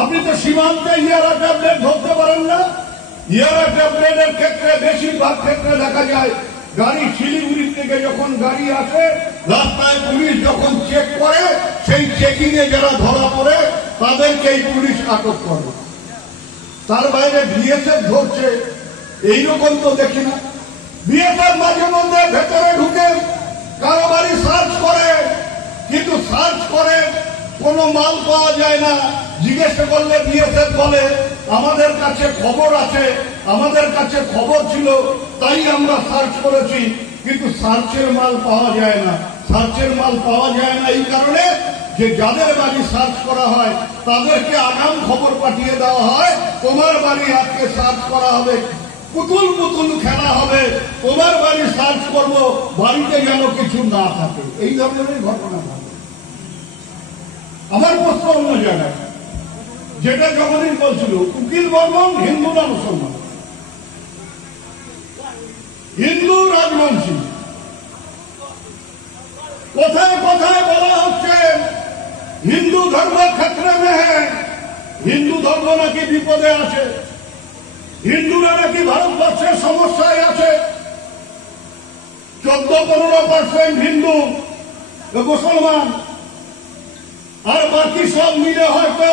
আপনি তো সীমান্তে ইয়ারা ট্যাবলেট ধরতে পারেন না। ইয়ারা ট্যাবলেটের ক্ষেত্রে বেশিরভাগ ক্ষেত্রে দেখা যায় গাড়ি শিলিগুড়ি থেকে যখন গাড়ি আসে রাস্তায় পুলিশ যখন চেক করে সেই চেকিং এ যারা ধরা পড়ে তাদেরকেই পুলিশ আটক করে। তার বাইরে বিএসএফ ধরছে এইরকম তো দেখি না। বিএসএফ মাঝে মধ্যে ভেতরে ঢুকে কারো বাড়ি সার্চ করে, কিন্তু সার্চ করে কোনো মাল পাওয়া যায় না। জিজ্ঞেস করলে বিএসএফ বলে আমাদের কাছে খবর আছে, আমাদের কাছে খবর ছিল তাই আমরা সার্চ করেছি, কিন্তু সার্চের মাল পাওয়া যায় না। সার্চের মাল পাওয়া যায় না এই কারণে যে যাদের বাড়ি সার্চ করা হয় তাদেরকে আগাম খবর পাঠিয়ে দেওয়া হয় তোমার বাড়ি আজকে সার্চ করা হবে, পুতুল পুতুল খেলা হবে, তোমার বাড়ি সার্চ করব, বাড়িতে যেন কিছু না থাকে। এই ধরনের ঘটনা ঘটে। আমার প্রশ্ন অন্য জায়গায়, যেটা যখনই বলছিল উকিল বর্মন হিন্দু না মুসলমান, হিন্দু রাজবংশী, কোথায় কোথায় বলা হচ্ছে হিন্দু ধর্ম ক্ষেত্রে মে হ্যাঁ, হিন্দু ধর্ম নাকি বিপদে আছে, হিন্দুরা নাকি ভারতবর্ষের সমস্যায় আছে। 14-15% হিন্দু মুসলমান, আর বাকি সব মিলে হয়তো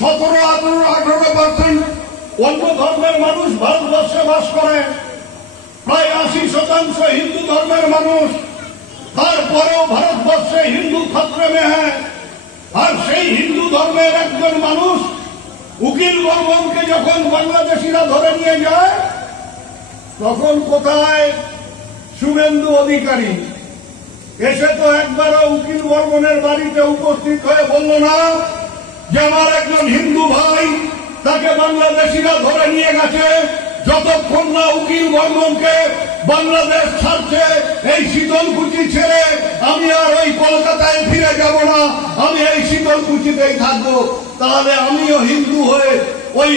17-18% অন্য ধর্মের মানুষ ভারতবর্ষে বাস করে। প্রায় 80% হিন্দু ধর্মের মানুষ। তারপরেও ভারতবর্ষে হিন্দু খতরে মে হ্যাঁ। আর সেই হিন্দু ধর্মের একজন মানুষ উকিল বর্মনকে যখন বাংলাদেশিরা ধরে নিয়ে যায় তখন কোথায় শুভেন্দু অধিকারী এসে তো একবারও উকিল বর্মনের বাড়িতে উপস্থিত হয়ে বলল না যে আমার একজন হিন্দু ভাই তাকে বাংলাদেশিরা ধরে নিয়ে গেছে, যতক্ষণ না উকিল বর্মনকে বাংলাদেশ ছাড়ছে এই শীতলকুচি ছেড়ে আমি আর ওই কলকাতায় ফিরে যাব না, আমি এই শীতলকুচিতেই থাকবো। তাহলে আমিও হিন্দু হয়ে ওই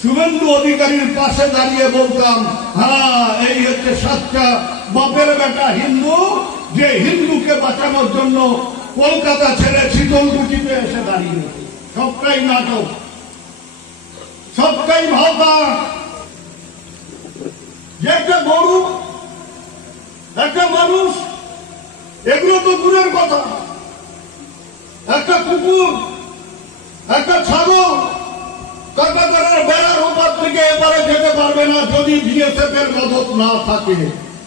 শুভেন্দু অধিকারীর পাশে দাঁড়িয়ে বলতাম হ্যাঁ এই হচ্ছে সাচ্চা বাপের বেটা হিন্দু, যে হিন্দুকে বাঁচানোর জন্য কলকাতা ছেড়ে শীতলকুচিতে এসে দাঁড়িয়ে। সবটাই নাটক, সবটাই ভাওতা। যে একটা গরু, একটা মানুষ, এগুলো তো দূরের কথা, একটা কুকুর, একটা ছাগল কাটাতারের বেড়ার ওপার থেকে এবারে যেতে পারবে না যদি বিএসএফ এর মদত না থাকে।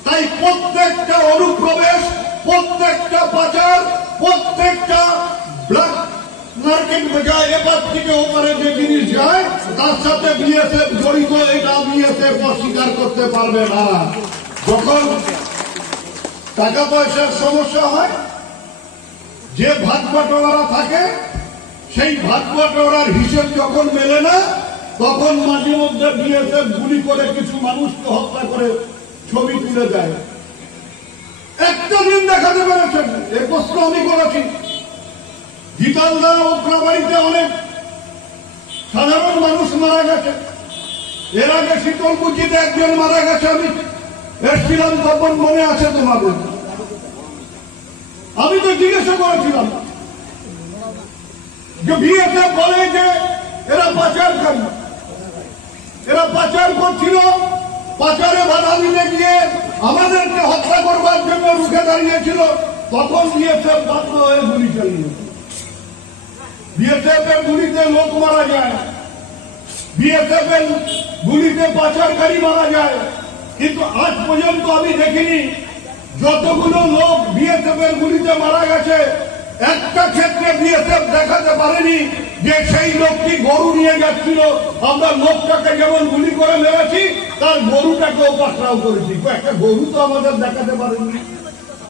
তাই প্রত্যেকটা অনুপ্রবেশ, প্রত্যেকটা পাচার, প্রত্যেকটা ব্ল্যাক মার্কেট যায় এবার থেকে ওপারে যে জিনিস যায় তার সাথে বিএসএফ জড়িত, এটা বিএসএফ অস্বীকার করতে পারবে না। যখন টাকা পয়সার সমস্যা হয়, যে ভাগ বাটোয়ারা থাকে সেই ভাগ বাটোয়ারার হিসেব যখন মেলে না তখন মাঝে মধ্যে বিএসএফ গুলি করে কিছু মানুষকে হত্যা করে ছবি তুলে দেয়। একটা দিন দেখাতে পেরেছেন? এ প্রশ্ন আমি করেছি। গীতালদা ওখরাবাড়িতে অনেক সাধারণ মানুষ মারা গেছে, এর আগে শীতলকুচিতে একজন মারা গেছে, আমি এসেছিলাম তখন মনে আছে তোমাদের। আমি তো জিজ্ঞাসা করেছিলাম যে বিএসএফ বলে যে এরা পাচারকারী, এরা পাচার করছিল, পাচারে বাধা দিতে গিয়ে আমাদেরকে হত্যা করবার জন্য রুখে দাঁড়িয়েছিল, তখন বিএসএফ বাধ্য হয়ে গুলি চালিয়েছে। বিএসএফ এর গুলিতে লোক মারা যায়, বিএসএফ এর গুলিতে পাচারকারী মারা যায়, কিন্তু আজ পর্যন্ত আমি দেখিনি যতগুলো লোক বিএসএফ এর গুলিতে মারা গেছে একটা ক্ষেত্রে বিএসএফ দেখাতে পারেনি যে সেই লোকটি গরু নিয়ে যাচ্ছিল, আমরা লোকটাকে যেমন গুলি করে মেরেছি তার গরুটাকেও পাকড়াও করেছি, একটা গরু তো আমাদের দেখাতে পারেনি।